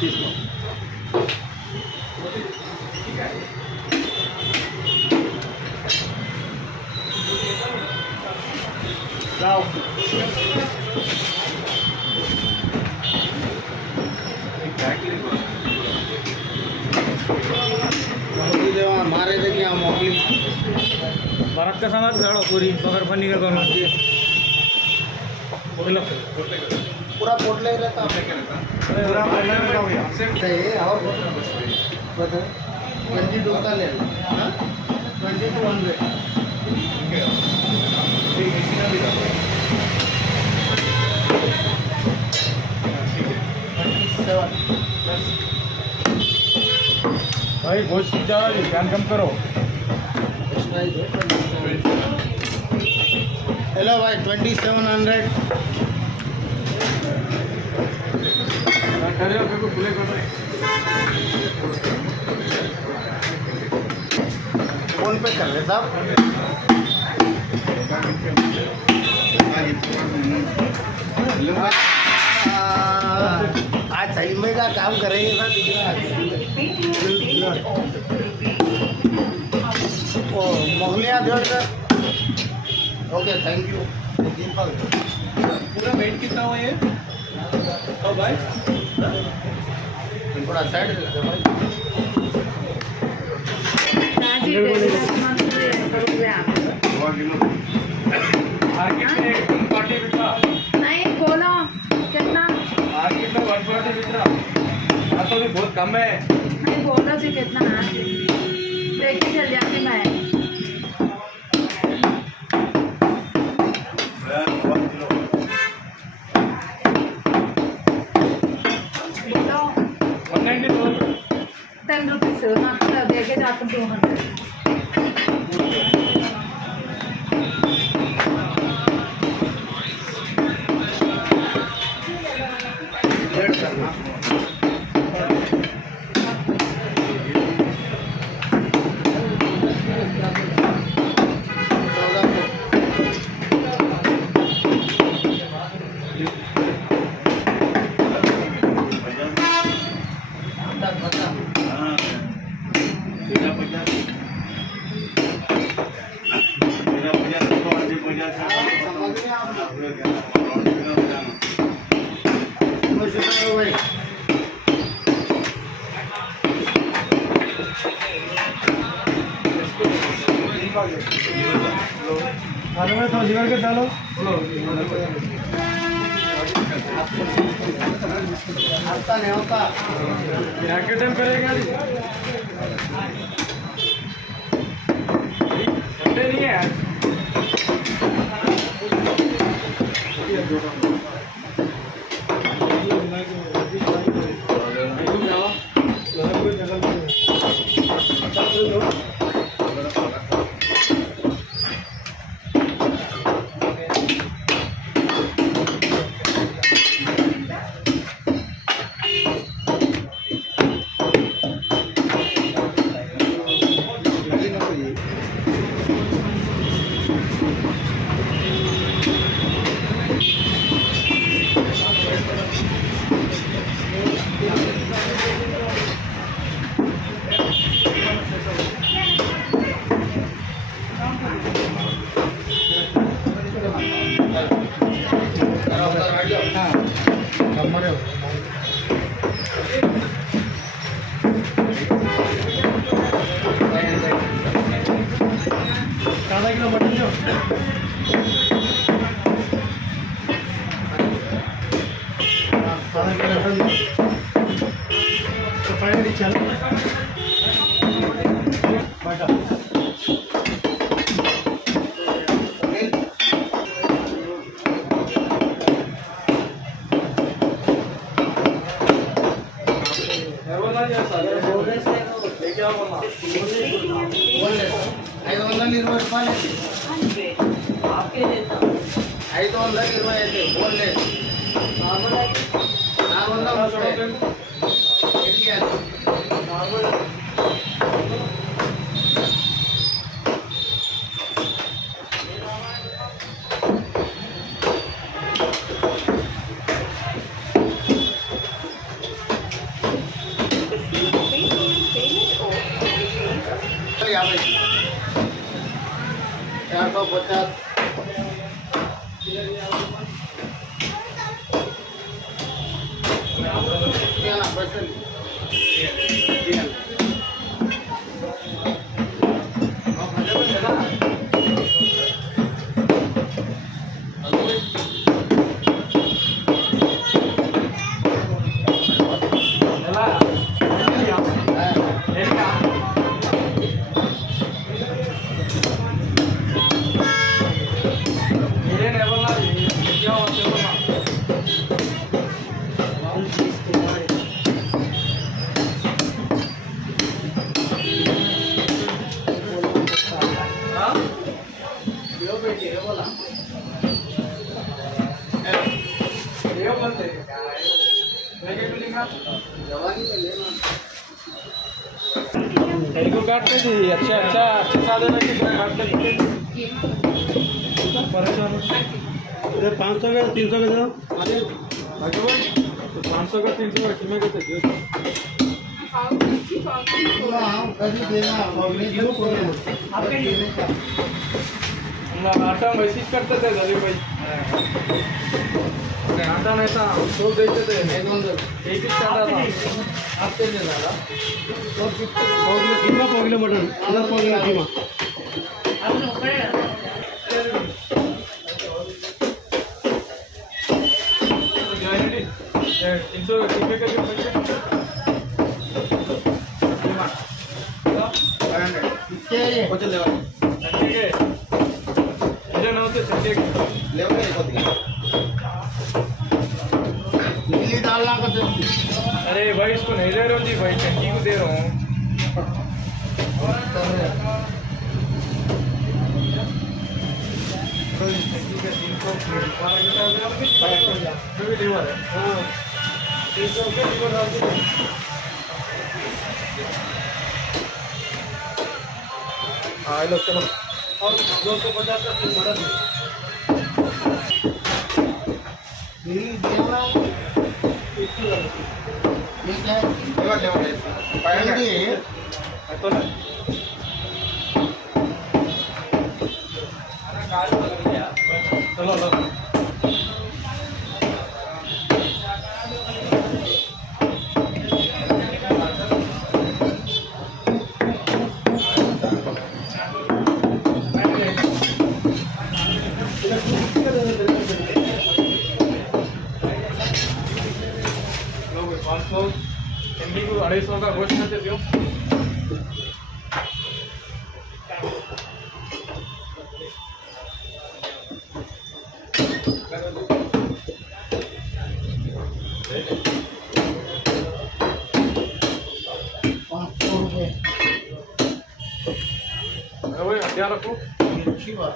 తీసుకో రావు मारे थे क्या मोकली बरक का समाज गाड़ो पूरी बगर फनी का दोनों पूरा पोटले रहता पूरा पोटले रहता भैया सही और बता 22 का ले हाँ 2200 ठीक है इसी का भी रखो भाई बहुत सीधा ध्यान कम करो हेलो भाई 2700 फोन पे कर रहे साहब आज सही में का काम करेंगे सर दिख रहा है मोहलिया दो सर ओके थैंक यू पूरा वेट कितना हुआ ये तो भाई थोड़ा साइड भाई नहीं बोलो कितना मार्केट में 140 बिक रहा तो भी बहुत कम है नहीं बोलो जी कितना लेके चल जाती मैं बोलो 10 रुपीस देके जाता 200 आलू में तो जीवन के डालो आता नहीं होता क्या के टाइम करेगा संडे नहीं है आज आधा किलो मटन जो आधा किलो तो फाइनली चलो मटन Boneless. काटते थी अच्छा अच्छा अच्छे साधन है कि काटते थे 500 का 300 का दो अरे भगवान 500 का 300 का कितने का चाहिए आटा वैसे ही करते थे दलीप भाई आटा नहीं था तो देते थे एक ही चाहता था आपसे नहीं लगा पोगले मटन अलग पोगले कीमा अरे भाई इसको नहीं दे रहा हूँ जी भाई टंकी को दे रहा हूँ हाँ लो चलो और 250 का बड़ा चलो लो को 250 का गोश्त में दियो ध्यान रखो अच्छी बात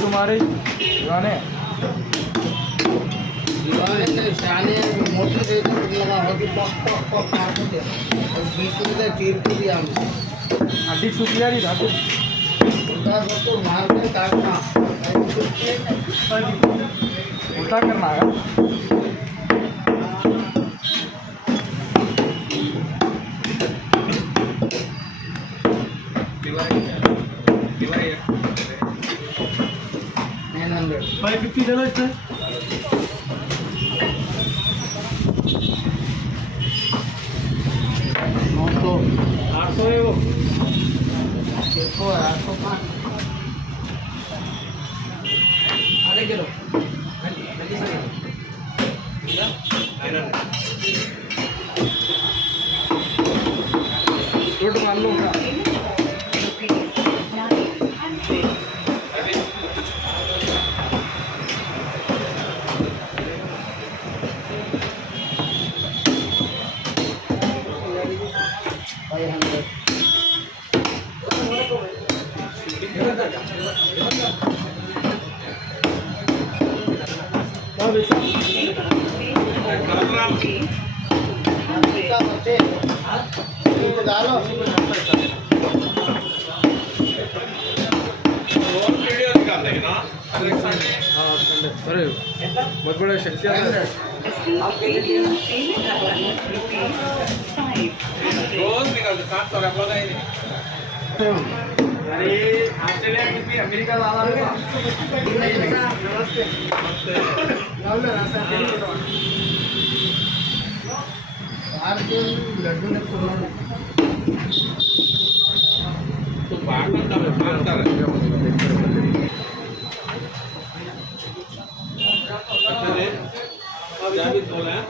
तुम्हारे दीवाने शाने मोटी दे हड्डी सुखी आ रही धातु उल्टा करना है $550 है 800 है वो 805 आधे किलो रोड मान लो संडे अरे बहुत बड़ा शख्सियत है रोज निकलते 700 का बोला ही नहीं अरे ऑस्ट्रेलिया में भी अमेरिका वाला नमस्ते लड्डू ने तो बाहर में मानता है जावेद बोला है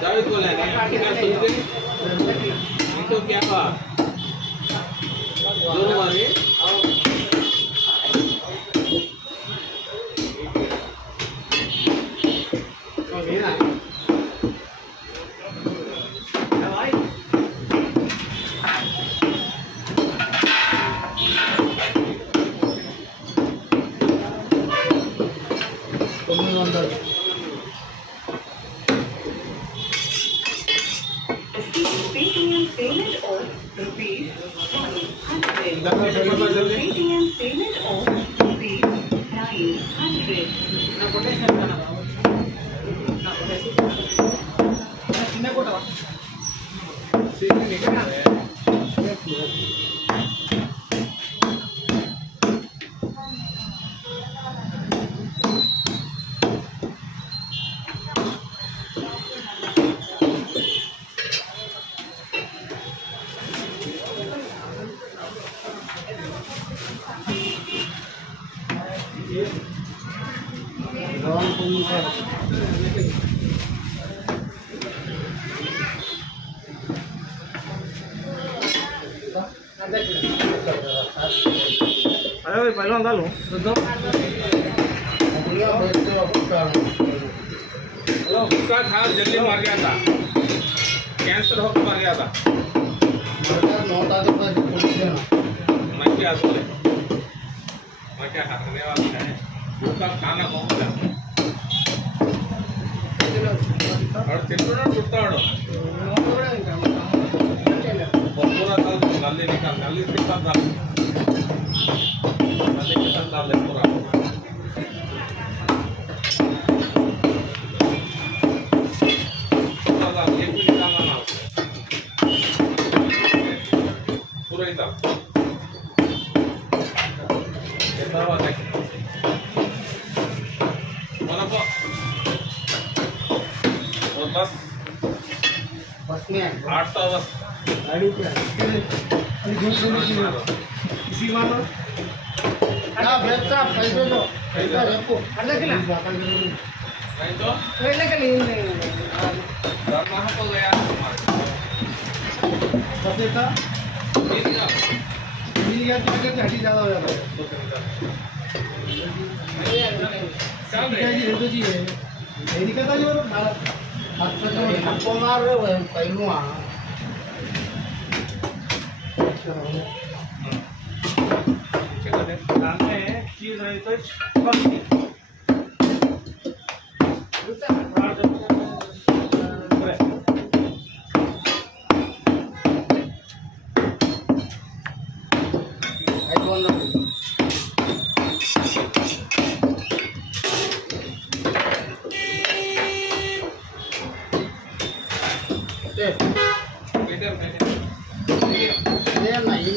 जावेद बोला है क्या सुनते तो क्या बात दोनों वाले P-14 payment of rupees 100. P-14 payment of rupees 900. अरे भाई पहले अंदाज लो तो उसका था जल्दी मर गया था कैंसर होकर मर गया था मैं क्या बोले मैं क्या खाने वाला है उसका खाना कौन सा और चिल्ड्रन छुट्टा हो पूरा साल नाली निकाल नाली से सब डाल नाली के साथ डाल दे पूरा एक भी निकालना ना पूरा ही डाल कितना हुआ देख बोला तो और बस में 800 बस गाड़ी पे इसी मानो ना बेटा पैसे दो पैसा रखो अर्धा किलो नहीं तो वेले के लिए नहीं डर कहाँ को गया बस इतना ठीक है मिल गया तो आगे हटी ज्यादा हो जाता है चल क्या रहे जी तो जी है यही कहता जी वो हाथ से तो मार रहे हो पहलू आ सामने चीज रही तो बेटर ये नहीं